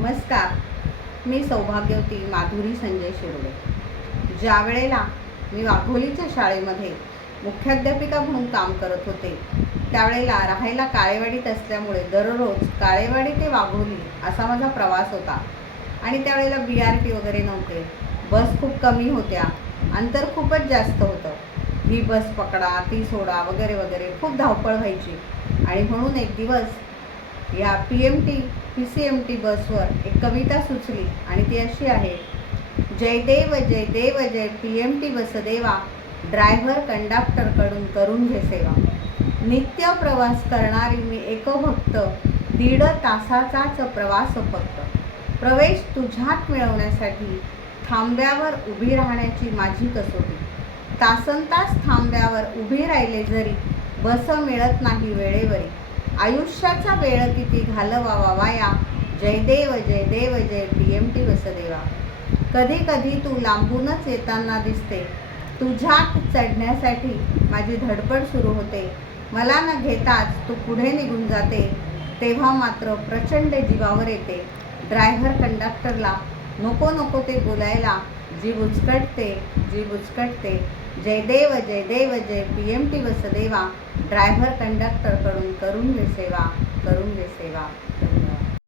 नमस्कार. मी सौभाग्यवती माधुरी संजय शिरोडे. ज्या वेळेला मी वाघोलीच्या शाळेमध्ये मुख्याध्यापिका म्हणून काम करत होते, त्यावेळेला राहायला काळेवाडीत असल्यामुळे दररोज काळेवाडी ते वाघोली असा माझा प्रवास होता. आणि त्यावेळेला BRT वगैरे नव्हते, बस खूप कमी होत्या, अंतर खूपच जास्त होतं. ही बस पकडा, ती सोडा वगैरे वगैरे खूप धावपळ व्हायची. आणि म्हणून एक दिवस या PCMT बसवर एक कविता सुचली आणि ती अशी आहे: जय देव जय देव जय PMT बसदेवा, ड्रायव्हर कंडक्टरकडून करून घे सेवा. नित्य प्रवास करणारी मी एकभक्त, 1.5 तासाचाच प्रवास फक्त. प्रवेश तुझ्यात मिळवण्यासाठी थांब्यावर उभी राहण्याची माझी कसोटी. तासनतास थांब्यावर उभी राहिले जरी बस मिळत नाही वेळेवरी. आयुष्याचा वेळ किती घालवावा वाया, जय देव जय देव जय PMT बसदेवा. कधी कधी तू लांबूनच येताना दिसते, तुझ्यात चढण्यासाठी माझी धडपड सुरू होते. मला न घेताच तू पुढे निघून जाते, तेव्हा मात्र प्रचंड जीवावर येते. ड्रायव्हर कंडक्टरला नको नको ते बोलायला जीव उचकटते. जय देव जय देव जय PMT बसदेवा, ड्रायव्हर कंडक्टरकडून करून घे सेवा.